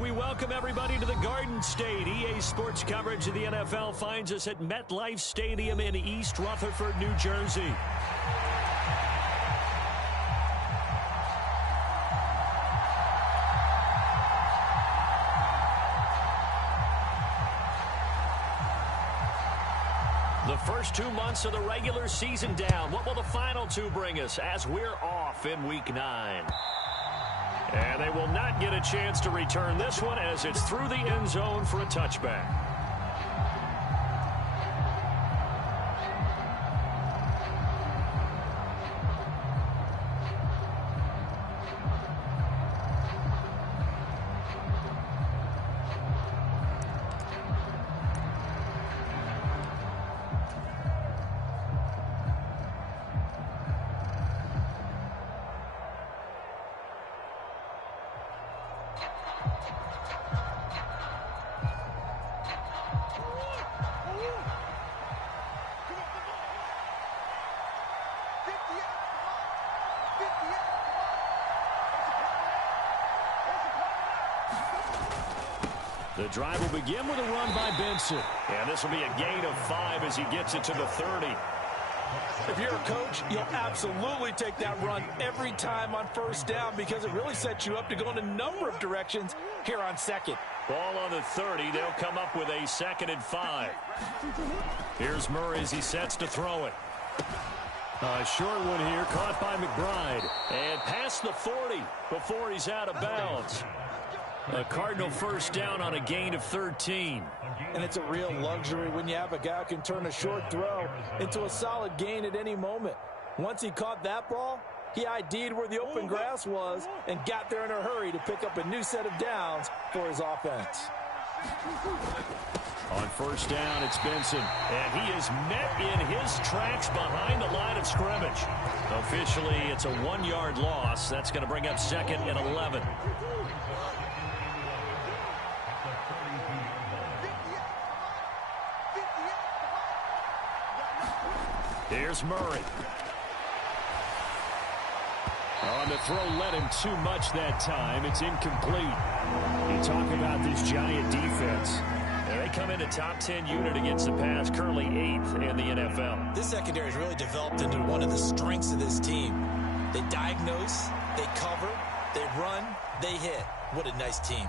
We welcome everybody to the Garden State. EA Sports coverage of the NFL finds us at MetLife Stadium in East Rutherford, New Jersey. The first 2 months of the regular season down. What will the final two bring us as we're off in Week 9? And they will not get a chance to return this one as it's through the end zone for a touchback. The drive will begin with a run by Benson. And this will be a gain of 5 as he gets it to the 30. If you're a coach, you'll absolutely take that run every time on first down because it really sets you up to go in a number of directions here on second. Ball on the 30. They'll come up with a 2nd and 5. Here's Murray as he sets to throw it. A short one here, caught by McBride. And past the 40 before he's out of bounds. A Cardinal first down on a gain of 13. And it's a real luxury when you have a guy who can turn a short throw into a solid gain at any moment. Once he caught that ball, he ID'd where the open grass was and got there in a hurry to pick up a new set of downs for his offense. On first down, it's Benson. And he is met in his tracks behind the line of scrimmage. Officially, it's a 1-yard loss. That's going to bring up 2nd and 11. Here's Murray. On the throw, led him too much that time. It's incomplete. You talk about this giant defense. They come in a top 10 unit against the pass, currently 8th in the NFL. This secondary has really developed into one of the strengths of this team. They diagnose, they cover, they run, they hit. What a nice team.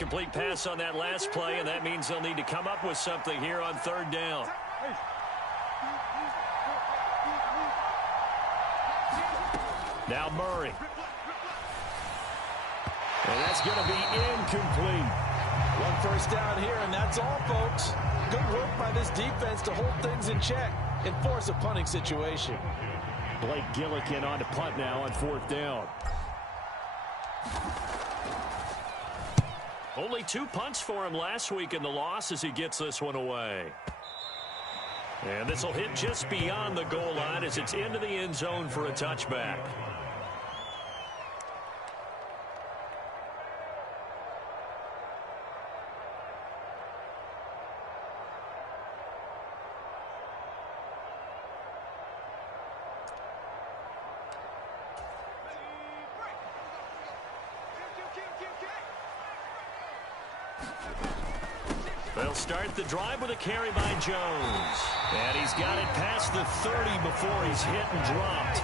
Incomplete pass on that last play, and that means they'll need to come up with something here on 3rd down. Now Murray. And that's going to be incomplete. One first down here, and that's all, folks. Good work by this defense to hold things in check and force a punting situation. Blake Gillikin on to punt now on 4th down. Only 2 punts for him last week in the loss as he gets this one away. And this will hit just beyond the goal line as it's into the end zone for a touchback. They'll start the drive with a carry by Jones. And he's got it past the 30 before he's hit and dropped.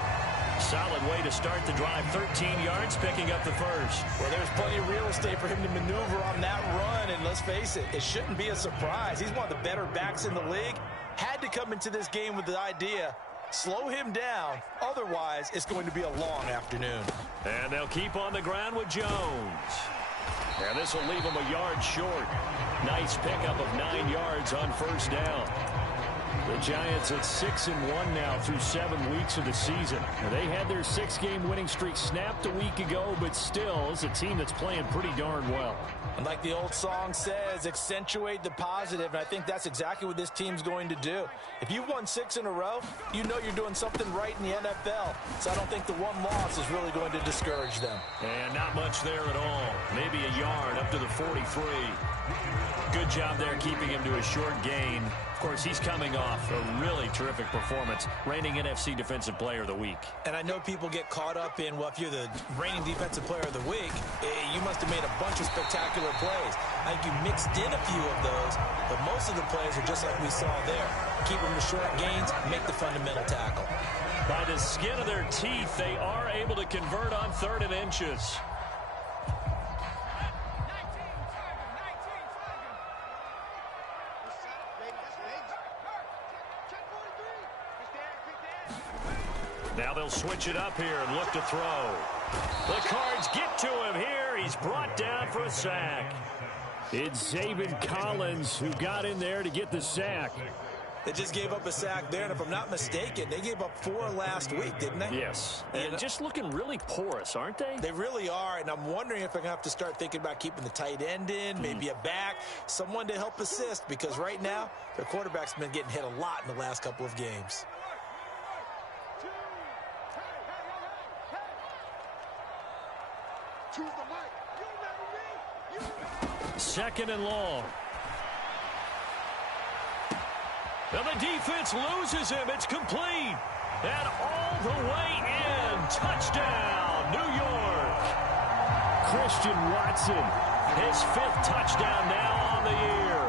Solid way to start the drive. 13 yards, picking up the first. Well, there's plenty of real estate for him to maneuver on that run. And let's face it, it shouldn't be a surprise. He's one of the better backs in the league. Had to come into this game with the idea, slow him down. Otherwise, it's going to be a long afternoon. And they'll keep on the ground with Jones. And this will leave him a yard short. Nice pickup of 9 yards on first down. The Giants at 6-1 now through 7 weeks of the season. They had their 6-game winning streak snapped a week ago, but still, it's a team that's playing pretty darn well. And like the old song says, accentuate the positive, and I think that's exactly what this team's going to do. If you've won 6 in a row, you know you're doing something right in the NFL. So I don't think the one loss is really going to discourage them. And not much there at all. Maybe a yard up to the 43. Good job there keeping him to a short gain. Of course, he's coming off a really terrific performance, reigning NFC Defensive Player of the Week. And I know people get caught up in, well, if you're the reigning Defensive Player of the Week, you must have made a bunch of spectacular plays. I think you mixed in a few of those, but most of the plays are just like we saw there. Keep them to short gains, make the fundamental tackle. By the skin of their teeth, they are able to convert on 3rd and inches. Now they'll switch it up here and look to throw. The Cards get to him here. He's brought down for a sack. It's Zaven Collins who got in there to get the sack. They just gave up a sack there, and if I'm not mistaken, they gave up 4 last week, didn't they? Yes, and just looking really porous, aren't they? They really are, and I'm wondering if I'm going to have to start thinking about keeping the tight end in, maybe a back, someone to help assist, because right now, their quarterback's been getting hit a lot in the last couple of games. 2nd and long. Now the defense loses him. It's complete. And all the way in. Touchdown, New York. Christian Watson, his 5th touchdown now on the year.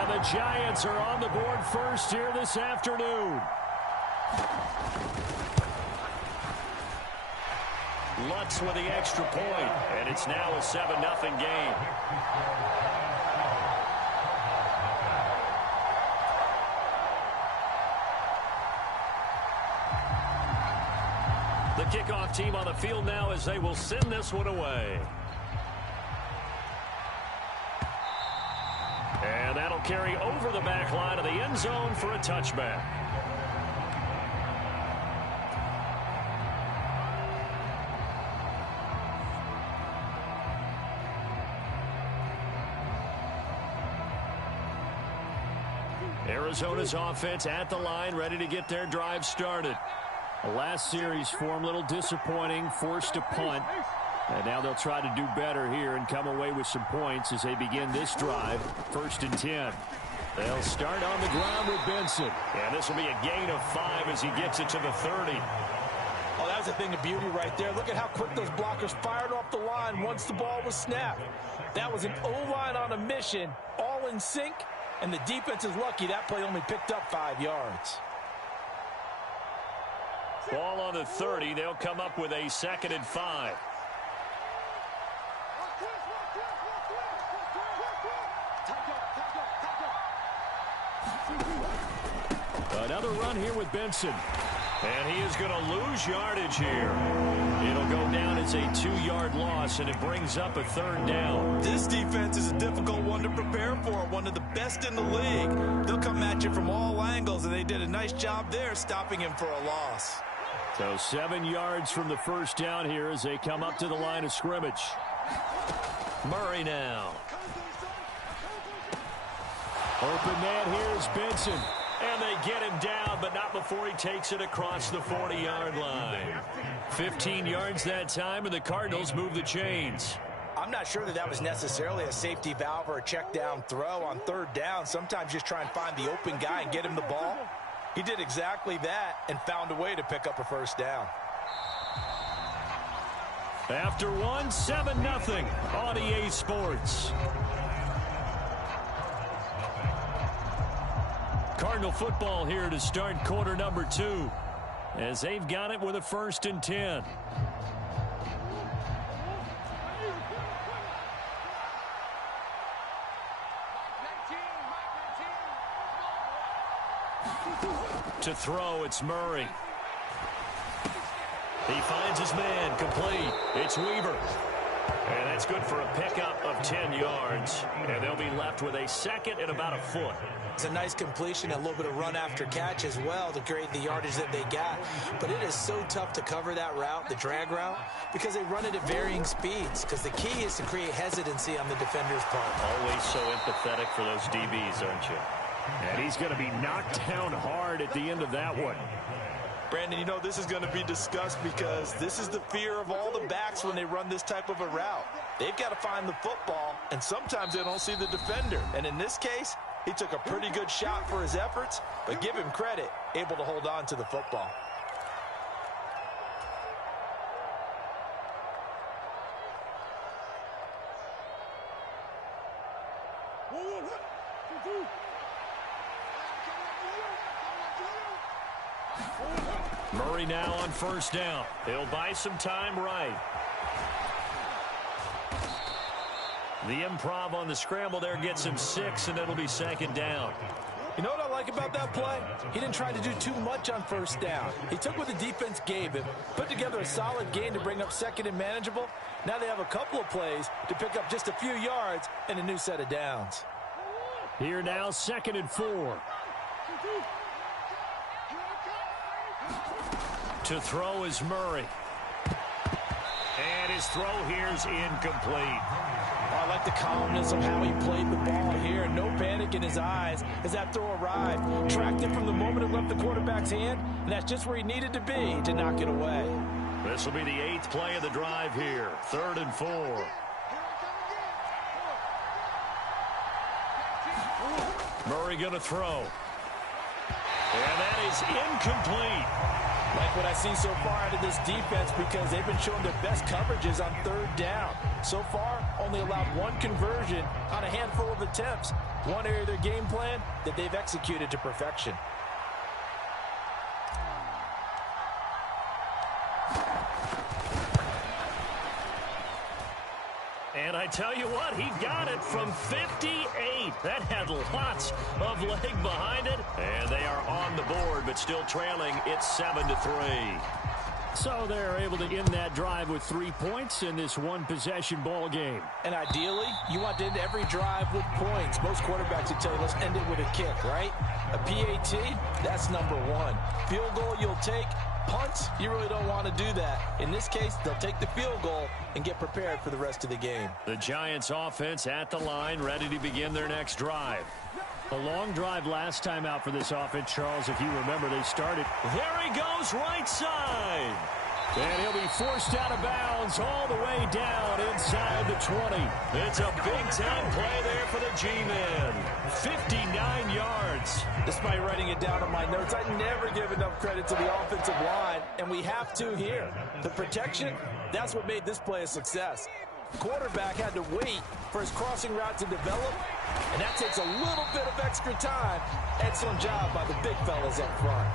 And the Giants are on the board first here this afternoon. Lutz with the extra point, and it's now a 7-0 game. The kickoff team on the field now as they will send this one away. And that'll carry over the back line of the end zone for a touchback. Arizona's offense at the line, ready to get their drive started. The last series for them, a little disappointing, forced a punt. And now they'll try to do better here and come away with some points as they begin this drive, 1st and 10. They'll start on the ground with Benson. And this will be a gain of 5 as he gets it to the 30. Oh, that was a thing of beauty right there. Look at how quick those blockers fired off the line once the ball was snapped. That was an O-line on a mission, all in sync. And the defense is lucky that play only picked up 5 yards. Ball on the 30. They'll come up with a 2nd and 5. Another run here with Benson. And he is going to lose yardage here. It'll go down as a 2-yard loss, and it brings up a 3rd down. This defense is a difficult one to prepare for, one of the best in the league. They'll come at you from all angles, and they did a nice job there stopping him for a loss. So 7 yards from the 1st down here as they come up to the line of scrimmage. Murray now. Open man here is Benson. And they get him down, but not before he takes it across the 40-yard line. 15 yards that time, and the Cardinals move the chains. I'm not sure that was necessarily a safety valve or a check down throw on 3rd down. Sometimes just try and find the open guy and get him the ball. He did exactly that and found a way to pick up a 1st down. After 7-0 on EA Sports. Cardinal football here to start quarter number 2 as they've got it with a 1st and 10. To throw, it's Murray. He finds his man, complete. It's Weaver. And that's good for a pickup of 10 yards. And they'll be left with a second and about a foot. It's a nice completion, a little bit of run after catch as well to create the yardage that they got. But it is so tough to cover that route, the drag route, because they run it at varying speeds. Because the key is to create hesitancy on the defender's part. Always so empathetic for those DBs, aren't you? And he's going to be knocked down hard at the end of that one. Brandon, you know, this is going to be discussed because this is the fear of all the backs when they run this type of a route. They've got to find the football, and sometimes they don't see the defender. And in this case, he took a pretty good shot for his efforts, but give him credit, able to hold on to the football. Murray now on first down. He'll buy some time right. The improv on the scramble there gets him 6, and it'll be second down. You know what I like about that play? He didn't try to do too much on first down. He took what the defense gave him, put together a solid gain to bring up second and manageable. Now they have a couple of plays to pick up just a few yards and a new set of downs. Here now, 2nd and 4. To throw is Murray. And his throw here's incomplete. I like the calmness of how he played the ball here. No panic in his eyes as that throw arrived. Tracked it from the moment it left the quarterback's hand, and that's just where he needed to be to knock it away. This will be the 8th play of the drive here. 3rd and 4. Murray going to throw. And that is incomplete. Like what I've seen so far out of this defense because they've been showing their best coverages on 3rd down. So far, only allowed one conversion on a handful of attempts. One area of their game plan that they've executed to perfection. And I tell you what, he got it from 58. That had lots of leg behind it. And they are on the board, but still trailing. It's 7-3. So they're able to end that drive with 3 points in this one-possession ball game. And ideally, you want to end every drive with points. Most quarterbacks would tell you, let's end it with a kick, right? A PAT, that's number 1. Field goal you'll take. Punts, you really don't want to do that. In this case, they'll take the field goal and get prepared for the rest of the game. The Giants offense at the line, ready to begin their next drive. A long drive last time out for this offense, Charles. If you remember, they started. There he goes, right side. And he'll be forced out of bounds all the way down inside the 20. It's a big-time play there for the G-Men. 59 yards. Despite writing it down on my notes, I never give enough credit to the offensive line, and we have to here. The protection, that's what made this play a success. The quarterback had to wait for his crossing route to develop, and that takes a little bit of extra time. Excellent job by the big fellas up front.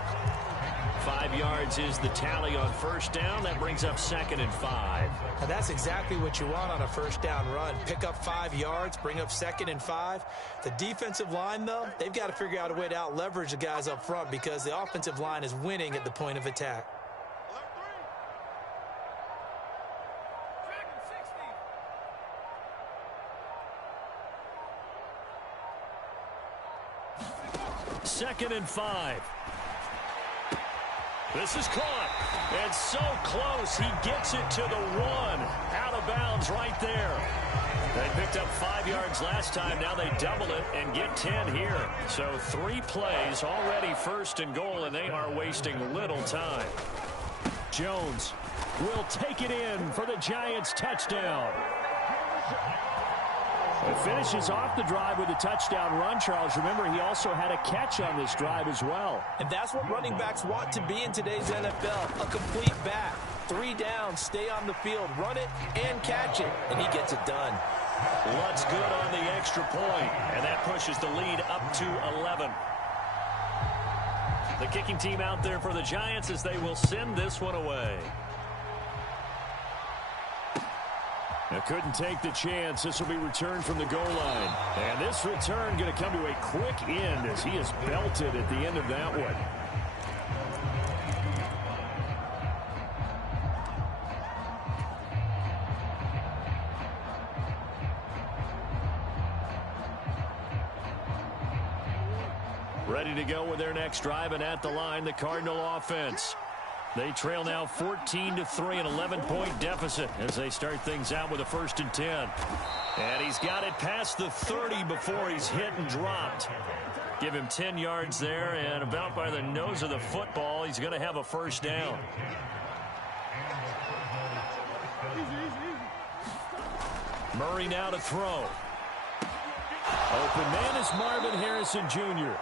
5 yards is the tally on first down. That brings up 2nd and 5. And that's exactly what you want on a first down run. Pick up 5 yards, bring up 2nd and 5. The defensive line, though, they've got to figure out a way to out-leverage the guys up front because the offensive line is winning at the point of attack. Second and 5. This is caught. And so close. He gets it to the 1. Out of bounds right there. They picked up 5 yards last time. Now they double it and get 10 here. So 3 plays already 1st and goal, and they are wasting little time. Jones will take it in for the Giants touchdown. He finishes off the drive with a touchdown run, Charles. Remember, he also had a catch on this drive as well. And that's what running backs want to be in today's NFL, a complete back. 3 downs, stay on the field, run it, and catch it, and he gets it done. Lutt's good on the extra point, and that pushes the lead up to 11. The kicking team out there for the Giants as they will send this one away. They couldn't take the chance. This will be returned from the goal line. And this return going to come to a quick end as he is belted at the end of that one. Ready to go with their next drive, and at the line, the Cardinal offense. They trail now 14-3, an 11-point deficit as they start things out with a 1st and 10. And he's got it past the 30 before he's hit and dropped. Give him 10 yards there, and about by the nose of the football, he's going to have a 1st down. Murray now to throw. Open man is Marvin Harrison Jr.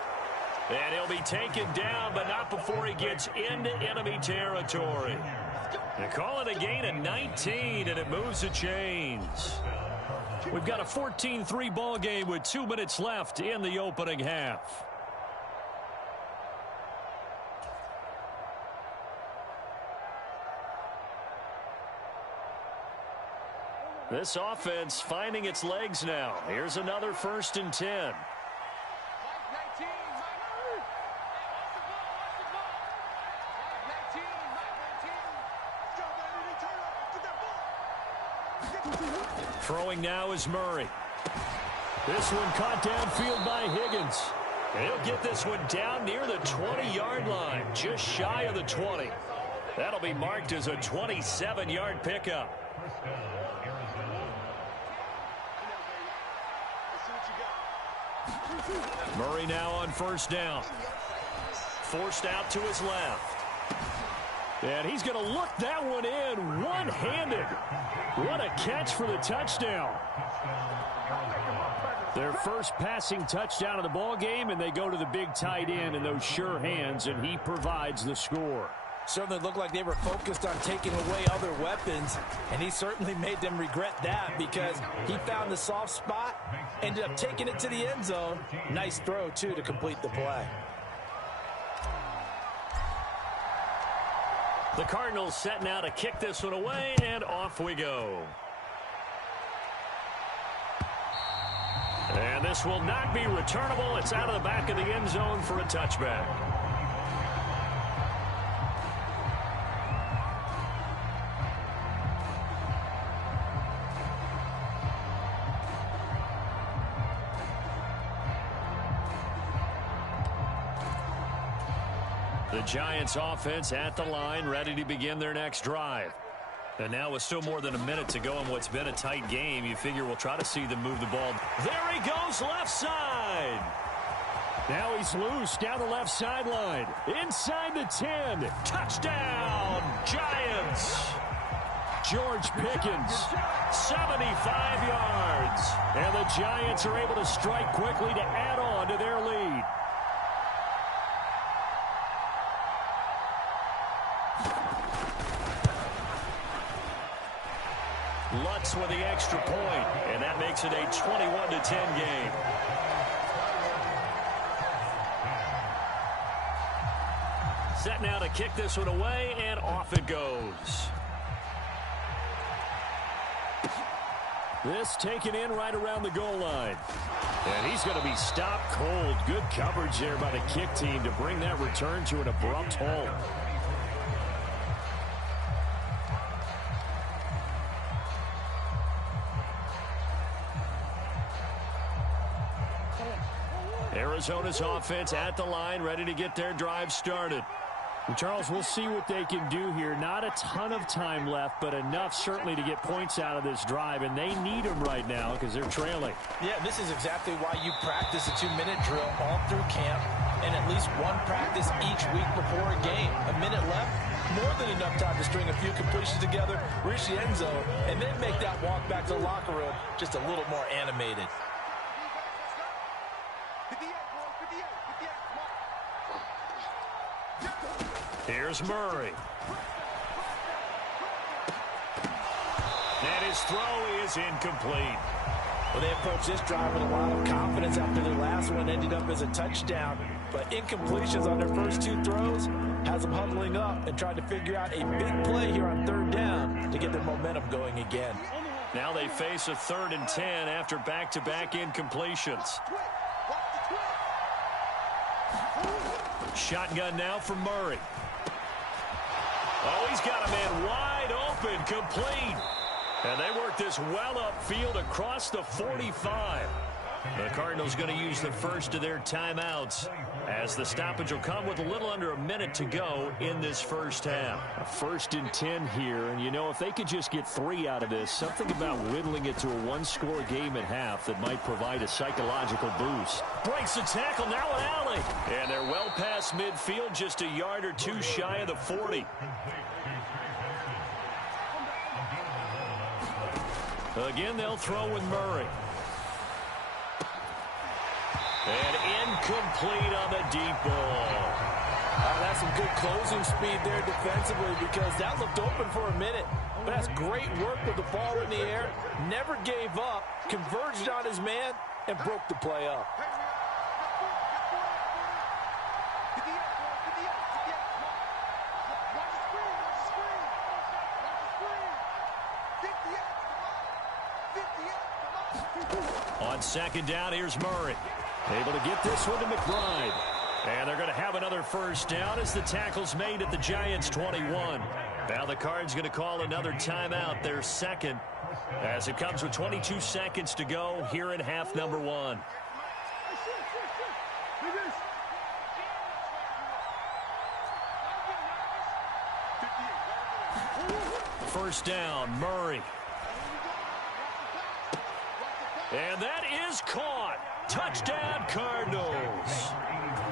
And he'll be taken down, but not before he gets into enemy territory. They call it a gain of 19, and it moves the chains. We've got a 14-3 ball game with 2 minutes left in the opening half. This offense finding its legs now. Here's another 1st and 10. Throwing now is Murray. This one caught downfield by Higgins. He'll get this one down near the 20-yard line, just shy of the 20. That'll be marked as a 27-yard pickup. Murray now on 1st down. Forced out to his left. And he's going to look that one in one-handed. What a catch for the touchdown. Their first passing touchdown of the ball game, and they go to the big tight end in those sure hands, and he provides the score. Certainly looked like they were focused on taking away other weapons, and he certainly made them regret that because he found the soft spot, ended up taking it to the end zone. Nice throw, too, to complete the play. The Cardinals set now to kick this one away, and off we go. And this will not be returnable. It's out of the back of the end zone for a touchback. The Giants offense at the line, ready to begin their next drive. And now with still more than a minute to go in what's been a tight game, you figure we'll try to see them move the ball. There he goes, left side. Now he's loose down the left sideline. Inside the 10. Touchdown, Giants. George Pickens, 75 yards. And the Giants are able to strike quickly to add on to their lead. Lutz with the extra point, and that makes it a 21-10 game. Set now to kick this one away, and off it goes. This taken in right around the goal line. And he's going to be stopped cold. Good coverage there by the kick team to bring that return to an abrupt halt. Arizona's offense at the line, ready to get their drive started. Well, Charles, we'll see what they can do here. Not a ton of time left, but enough certainly to get points out of this drive, and they need them right now because they're trailing. Yeah, this is exactly why you practice a 2-minute drill all through camp and at least one practice each week before a game. A minute left, more than enough time to string a few completions together, reach the end zone, and then make that walk back to the locker room just a little more animated. Here's Murray. And his throw is incomplete. Well, they approached this drive with a lot of confidence after their last one ended up as a touchdown. But incompletions on their first 2 throws has them huddling up and trying to figure out a big play here on 3rd down to get their momentum going again. Now they face a 3rd and 10 after back-to-back incompletions. Shotgun now for Murray. Oh, he's got a man wide open, complete. And they work this well upfield across the 45. The Cardinals going to use the first of their timeouts as the stoppage will come with a little under a minute to go in this first half. A 1st and 10 here, and you know, if they could just get 3 out of this, something about whittling it to a one-score game at half that might provide a psychological boost. Breaks the tackle, now an alley. And they're well past midfield, just a yard or two shy of the 40. Again, they'll throw with Murray. And incomplete on the deep ball. That's some good closing speed there defensively because that looked open for a minute. But that's great work with the ball in the air. Never gave up, converged on his man, and broke the play up. On 2nd down, here's Murray. Able to get this one to McBride. And they're going to have another first down as the tackle's made at the Giants' 21. Now the Cards going to call another timeout, their second, as it comes with 22 seconds to go here in half number 1. First down, Murray. And that is caught. Touchdown, Cardinals.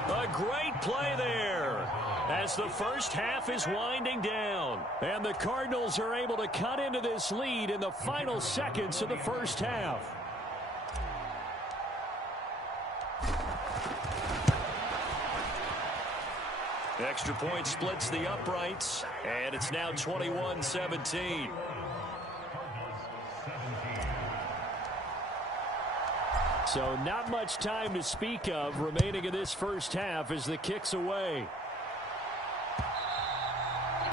A great play there as the first half is winding down. And the Cardinals are able to cut into this lead in the final seconds of the first half. Extra point splits the uprights, and it's now 21-17. So not much time to speak of remaining in this first half as the kick's away.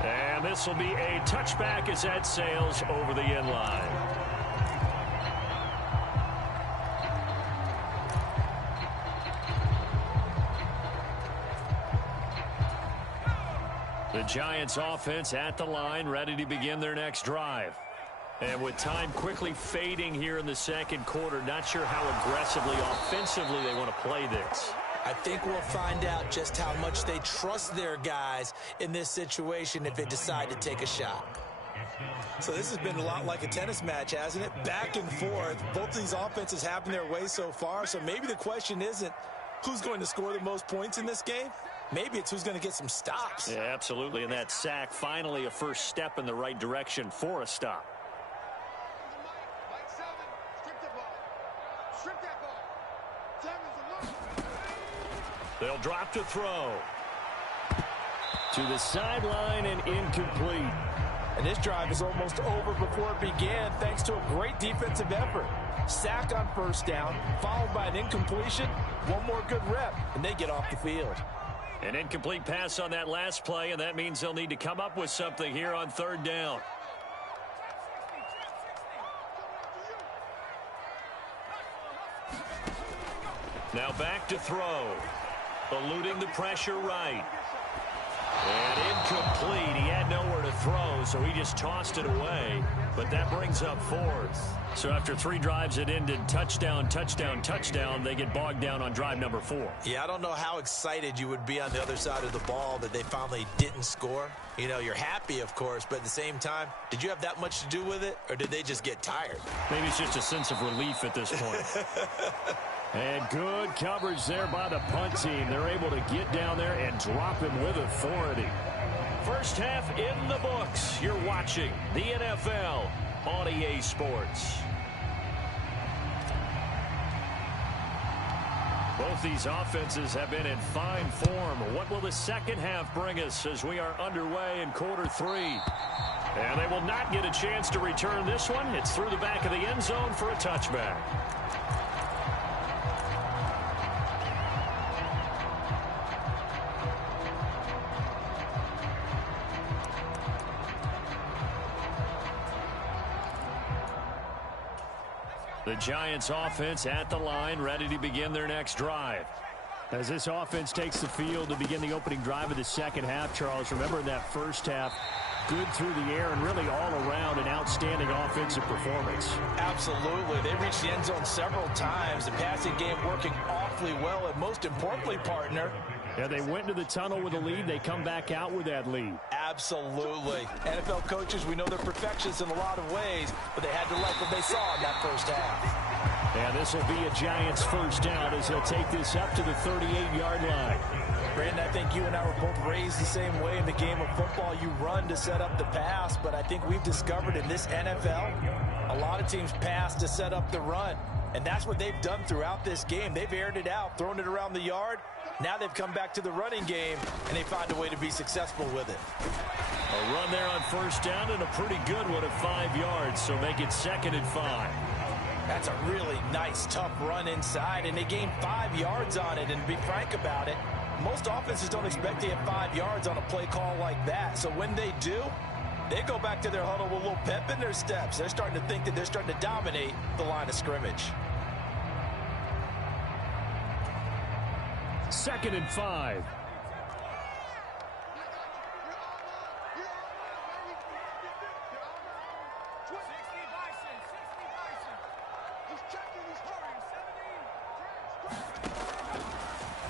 And this will be a touchback as that sails over the end line. The Giants offense at the line, ready to begin their next drive. And with time quickly fading here in the second quarter, not sure how aggressively, offensively they want to play this. I think we'll find out just how much they trust their guys in this situation if they decide to take a shot. So this has been a lot like a tennis match, hasn't it? Back and forth. Both of these offenses have their way so far. So maybe the question isn't who's going to score the most points in this game. Maybe it's who's going to get some stops. Yeah, absolutely. And that sack, finally a first step in the right direction for a stop. They'll drop to throw. To the sideline and incomplete. And this drive is almost over before it began thanks to a great defensive effort. Sack on first down, followed by an incompletion. One more good rep, and they get off the field. An incomplete pass on that last play, and that means they'll need to come up with something here on 3rd down. Now back to throw. Eluding the pressure right. And incomplete. He had nowhere to throw, so he just tossed it away. But that brings up 4th. So after 3 drives that ended touchdown, touchdown, touchdown, they get bogged down on drive number 4. Yeah, I don't know how excited you would be on the other side of the ball that they finally didn't score. You know, you're happy, of course, but at the same time, did you have that much to do with it, or did they just get tired? Maybe it's just a sense of relief at this point. And good coverage there by the punt team. They're able to get down there and drop him with authority. First half in the books. You're watching the NFL on EA Sports. Both these offenses have been in fine form. What will the second half bring us as we are underway in quarter 3? And they will not get a chance to return this one. It's through the back of the end zone for a touchback. The Giants offense at the line, ready to begin their next drive. As this offense takes the field to begin the opening drive of the second half, Charles, remember in that first half, Good through the air and really all around an outstanding offensive performance. Absolutely. They reached the end zone several times. The passing game working awfully well. And most importantly, partner, yeah, they went to the tunnel with a lead. They come back out with that lead. Absolutely. NFL coaches, we know they're perfectionists in a lot of ways, but they had to like what they saw in that first half. And this will be a Giants first down as he'll take this up to the 38-yard line. Brandon, I think you and I were both raised the same way in the game of football. You run to set up the pass, but I think we've discovered in this NFL, a lot of teams pass to set up the run. And that's what they've done throughout this game. They've aired it out, thrown it around the yard. Now they've come back to the running game, and they find a way to be successful with it. A run there on first down and a pretty good one at 5 yards, so make it 2nd and 5. That's a really nice, tough run inside, and they gained 5 yards on it. And to be frank about it, most offenses don't expect to get 5 yards on a play call like that. So when they do, they go back to their huddle with a little pep in their steps. They're starting to think that they're starting to dominate the line of scrimmage. 2nd and 5.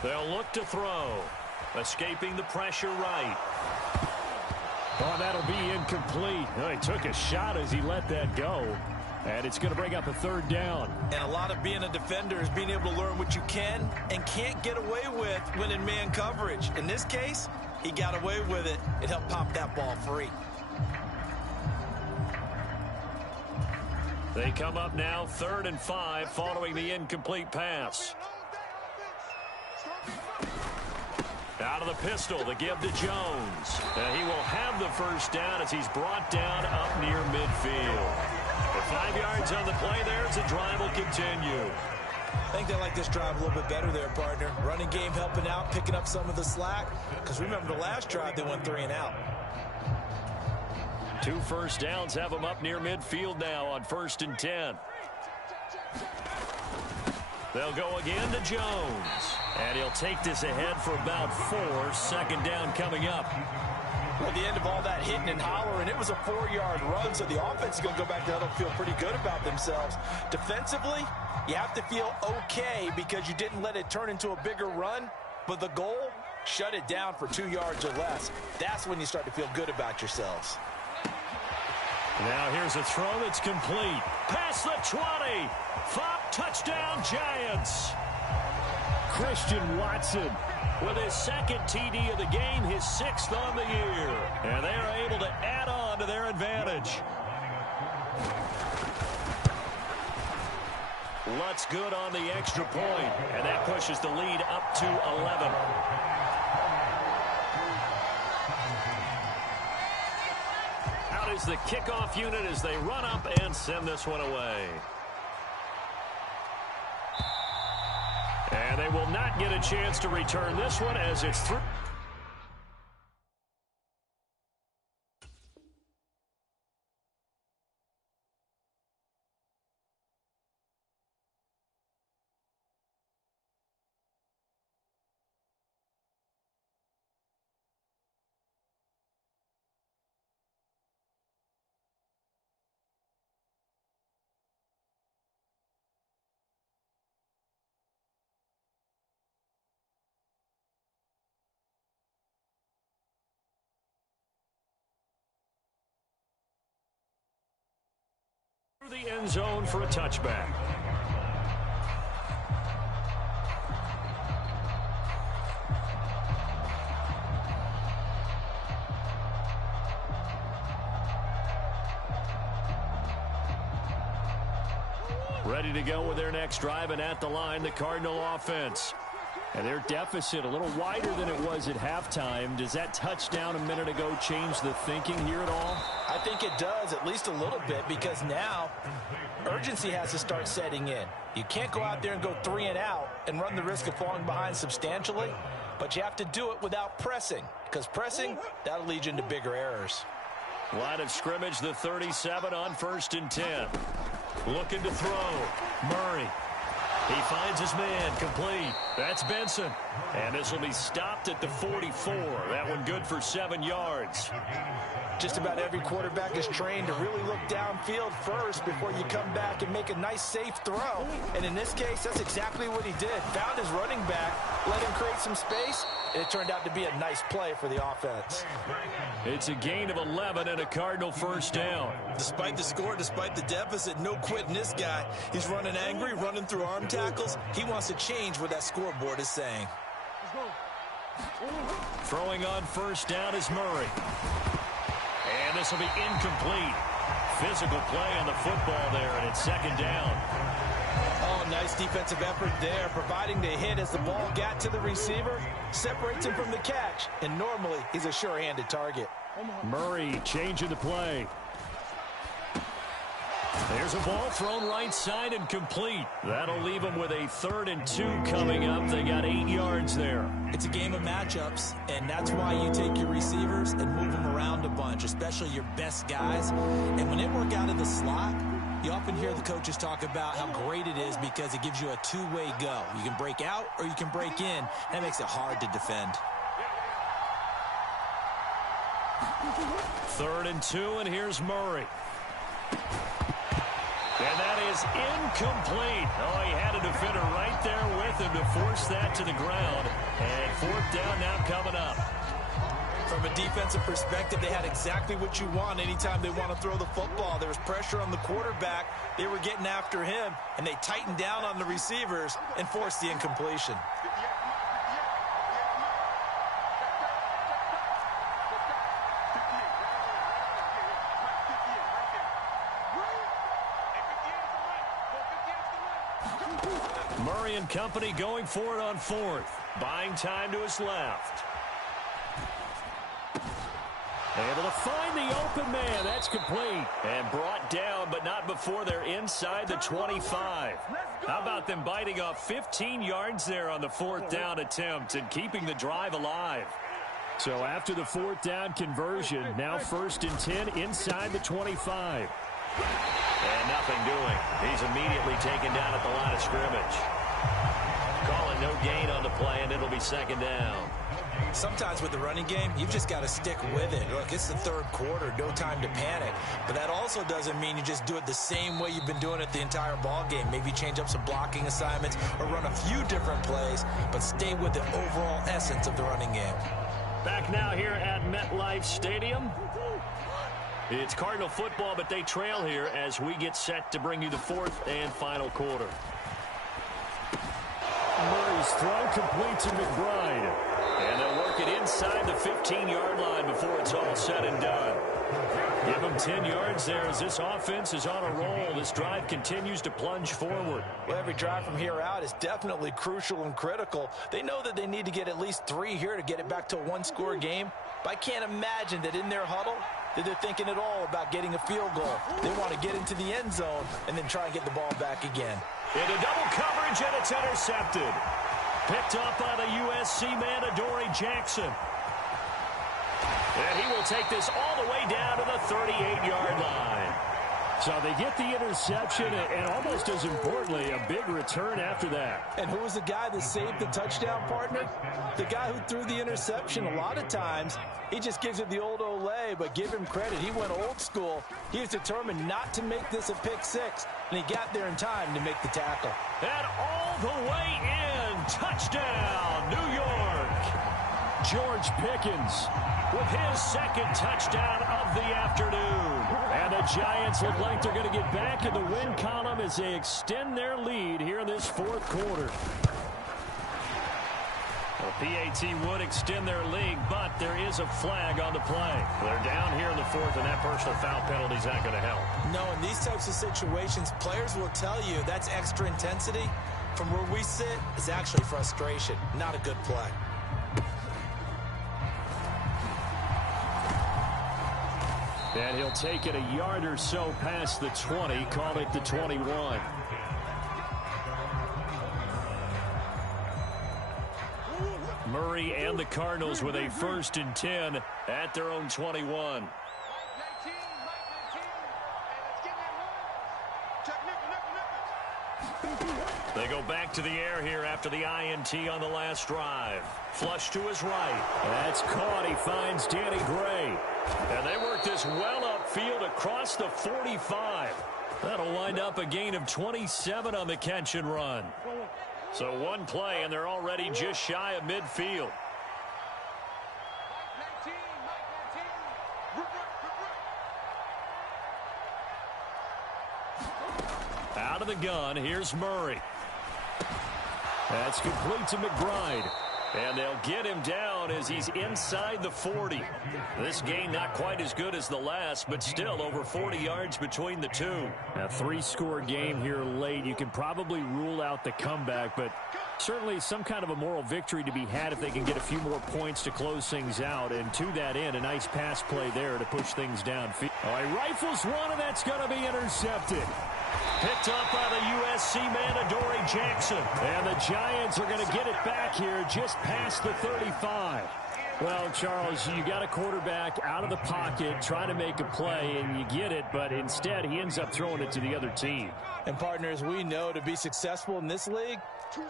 They'll look to throw. Escaping the pressure right. Oh, that'll be incomplete. Oh, he took a shot as he let that go. And it's going to bring up a 3rd down. And a lot of being a defender is being able to learn what you can and can't get away with when in man coverage. In this case, he got away with it. It helped pop that ball free. They come up now 3rd and 5 following the incomplete pass. Out of the pistol, the give to Jones. He will have the first down as he's brought down up near midfield. With 5 yards on the play there, as the drive will continue. I think they like this drive a little bit better there, partner. Running game helping out, picking up some of the slack. Because remember, the last drive, they went 3 and out. 2 first downs have them up near midfield now on 1st and 10. They'll go again to Jones. And he'll take this ahead for about 4. 2nd down coming up. Well, at the end of all that hitting and hollering, it was a 4-yard run, so the offense is going to go back to huddle, feel pretty good about themselves. Defensively, you have to feel okay because you didn't let it turn into a bigger run, but the goal, shut it down for 2 yards or less. That's when you start to feel good about yourselves. Now here's a throw that's complete. Past the 20. 5 touchdown Giants. Christian Watson with his 2nd TD of the game, his 6th on the year. And they are able to add on to their advantage. Lutz good on the extra point, and that pushes the lead up to 11. Out is the kickoff unit as they run up and send this one away. And they will not get a chance to return this one as it's through. The end zone for a touchback. Ready to go with their next drive, and at the line, the Cardinal offense. And their deficit a little wider than it was at halftime. Does that touchdown a minute ago change the thinking here at all? I think it does, at least a little bit, because now urgency has to start setting in. You can't go out there and go 3 and out and run the risk of falling behind substantially, but you have to do it without pressing, because pressing, that'll lead you into bigger errors. Line of scrimmage, the 37 on 1st and 10. Looking to throw. Murray. He finds his man, complete. That's Benson. And this will be stopped at the 44. That one good for 7 yards. Just about every quarterback is trained to really look downfield first before you come back and make a nice, safe throw. And in this case, that's exactly what he did. Found his running back, let him create some space, and it turned out to be a nice play for the offense. It's a gain of 11 and a Cardinal first down. Despite the score, despite the deficit, no quitting this guy. He's running angry, running through arm tackles. He wants to change what that scoreboard is saying. Throwing on first down is Murray. And this will be incomplete. Physical play on the football there, and it's second down. Oh, nice defensive effort there, providing the hit as the ball got to the receiver, separates him from the catch, and normally he's a sure-handed target. Murray changing the play. There's a ball thrown right side and complete. That'll leave them with a 3rd and 2 coming up. They got 8 yards there. It's a game of matchups, and that's why you take your receivers and move them around a bunch, especially your best guys. And when they work out of the slot, you often hear the coaches talk about how great it is because it gives you a two-way go. You can break out or you can break in. That makes it hard to defend. 3rd and 2, and here's Murray. And that is incomplete. Oh, he had a defender right there with him to force that to the ground. And 4th down now coming up. From a defensive perspective, they had exactly what you want anytime they want to throw the football. There was pressure on the quarterback. They were getting after him, and they tightened down on the receivers and forced the incompletion. Murray and company going for it on 4th. Buying time to his left. Able to find the open man. That's complete. And brought down, but not before they're inside the 25. How about them biting off 15 yards there on the 4th down attempt and keeping the drive alive? So after the 4th down conversion, now 1st and 10 inside the 25. And nothing doing. He's immediately taken down at the line of scrimmage. Calling no gain on the play, and it'll be 2nd down. Sometimes with the running game, you've just got to stick with it. Look, it's the 3rd quarter, no time to panic. But that also doesn't mean you just do it the same way you've been doing it the entire ball game. Maybe change up some blocking assignments or run a few different plays, but stay with the overall essence of the running game. Back now here at MetLife Stadium. It's Cardinal football, but they trail here as we get set to bring you the 4th and final quarter. Murray's throw complete to McBride. And they'll work it inside the 15-yard line before it's all said and done. Give them 10 yards there as this offense is on a roll. This drive continues to plunge forward. Well, every drive from here out is definitely crucial and critical. They know that they need to get at least 3 here to get it back to a one-score game. But I can't imagine that in their huddle that they're thinking at all about getting a field goal. They want to get into the end zone and then try and get the ball back again. Into double coverage, and it's intercepted. Picked up by the USC man, Adoree Jackson. And he will take this all the way down to the 38-yard line. So they get the interception, and almost as importantly, a big return after that. And who was the guy that saved the touchdown, partner? The guy who threw the interception. A lot of times, he just gives it the old Olay, but give him credit. He went old school. He was determined not to make this a pick six, and he got there in time to make the tackle. And all the way in. Touchdown, New York. George Pickens with his 2nd touchdown of the afternoon. And the Giants look like they're going to get back in the win column as they extend their lead here in this 4th quarter. Well, PAT would extend their lead, but there is a flag on the play. They're down here in the 4th, and that personal foul penalty is not going to help. No, in these types of situations, players will tell you that's extra intensity. From where we sit, it's actually frustration, not a good play. And he'll take it a yard or so past the 20, call it the 21. Murray and the Cardinals with a 1st and 10 at their own 21. They go back to the air here after the INT on the last drive. Flush to his right. That's caught. He finds Danny Gray. And they work this well upfield across the 45. That'll wind up a gain of 27 on the catch and run. So one play, and they're already just shy of midfield. Out of the gun, here's Murray. That's complete to McBride. And they'll get him down as he's inside the 40. This gain not quite as good as the last, but still over 40 yards between the two. A 3-score game here late. You can probably rule out the comeback, but certainly some kind of a moral victory to be had if they can get a few more points to close things out. And to that end, a nice pass play there to push things downfield. All right, rifles one, and that's going to be intercepted. Picked up by the USC man, Adoree Jackson. And the Giants are going to get it back here just past the 35. Well, Charles, you got a quarterback out of the pocket trying to make a play, and you get it, but instead he ends up throwing it to the other team. And, partners, we know to be successful in this league,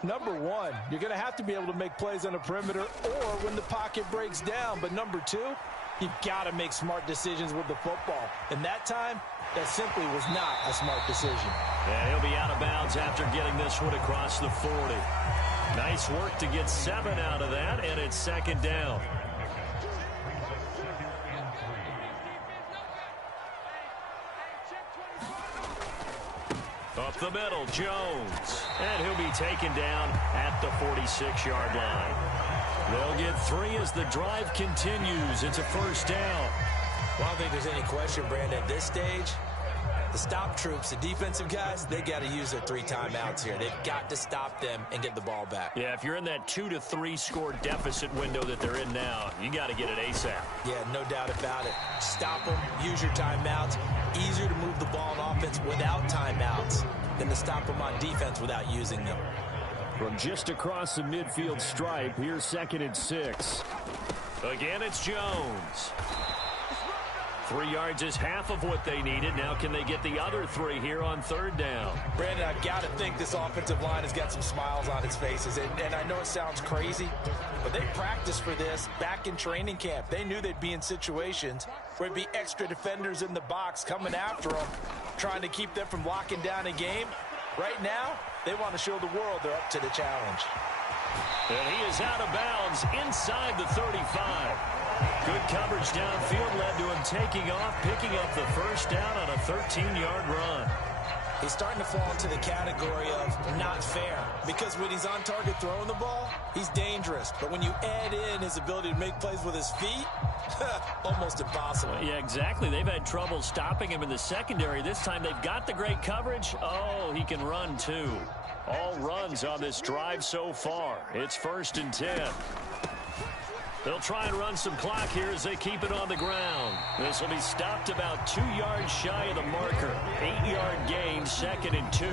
number one, you're going to have to be able to make plays on the perimeter or when the pocket breaks down. But number two, you've got to make smart decisions with the football. And that time, that simply was not a smart decision. And he'll be out of bounds after getting this one across the 40. Nice work to get 7 out of that, and it's second down. Up the middle, Jones. And he'll be taken down at the 46-yard line. They'll get 3 as the drive continues. It's a first down. Well, I don't think there's any question, Brandon, at this stage, the stop troops, the defensive guys, they got to use their 3 timeouts here. They've got to stop them and get the ball back. Yeah, if you're in that 2 to 3 score deficit window that they're in now, you got to get it ASAP. Yeah, no doubt about it. Stop them, use your timeouts. Easier to move the ball on offense without timeouts than to stop them on defense without using them. From just across the midfield stripe, here's 2nd and 6. Again, it's Jones. 3 yards is half of what they needed. Now can they get the other 3 here on third down? Brandon, I've got to think this offensive line has got some smiles on its faces. And I know it sounds crazy, but they practiced for this back in training camp. They knew they'd be in situations where it'd be extra defenders in the box coming after them, trying to keep them from locking down a game. Right now, they want to show the world they're up to the challenge. And he is out of bounds inside the 35. Good coverage downfield led to him taking off, picking up the first down on a 13-yard run. He's starting to fall into the category of not fair, because when he's on target throwing the ball, he's dangerous. But when you add in his ability to make plays with his feet, almost impossible. Yeah, exactly. They've had trouble stopping him in the secondary. This time they've got the great coverage. Oh, he can run too. All runs on this drive so far. It's 1st and 10. They'll try and run some clock here as they keep it on the ground. This will be stopped about 2 yards shy of the marker. 8-yard gain, 2nd and 2.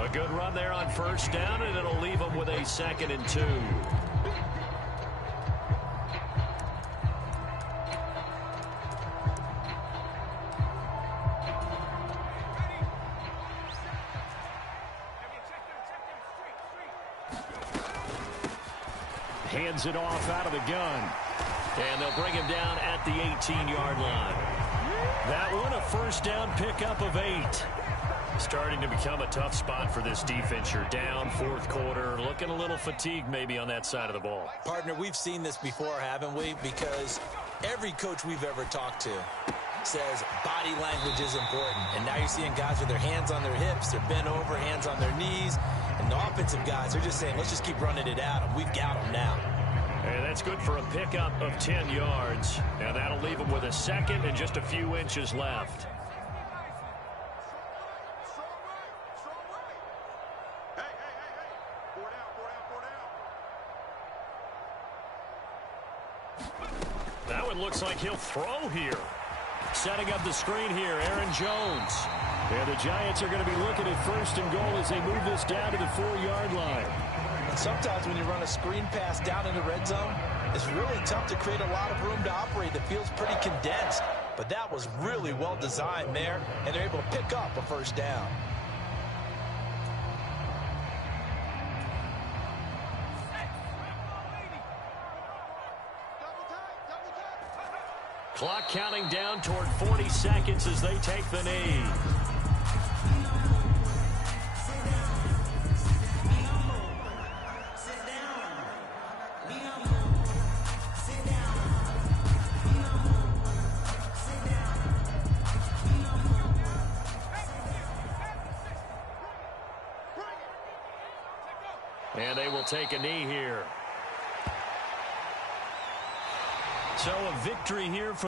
A good run there on first down, and it'll leave them with a 2nd and 2. Hands it off out of the gun. And they'll bring him down at the 18-yard line. That one, a first down pickup of 8. Starting to become a tough spot for this defense. You're down, 4th quarter, looking a little fatigued maybe on that side of the ball. Partner, we've seen this before, haven't we? Because every coach we've ever talked to says body language is important. And now you're seeing guys with their hands on their hips, they're bent over, hands on their knees. And the offensive guys are just saying, let's just keep running it at them. We've got them now. And that's good for a pickup of 10 yards. And that'll leave them with a 2nd and just a few inches left. That one looks like he'll throw here. Setting up the screen here, Aaron Jones. And the Giants are going to be looking at 1st and goal as they move this down to the 4-yard line. And sometimes when you run a screen pass down in the red zone, it's really tough to create a lot of room to operate. It feels pretty condensed. But that was really well designed there, and they're able to pick up a first down. Clock counting down toward 40 seconds as they take the knee. And they will take a knee here. So a victory here for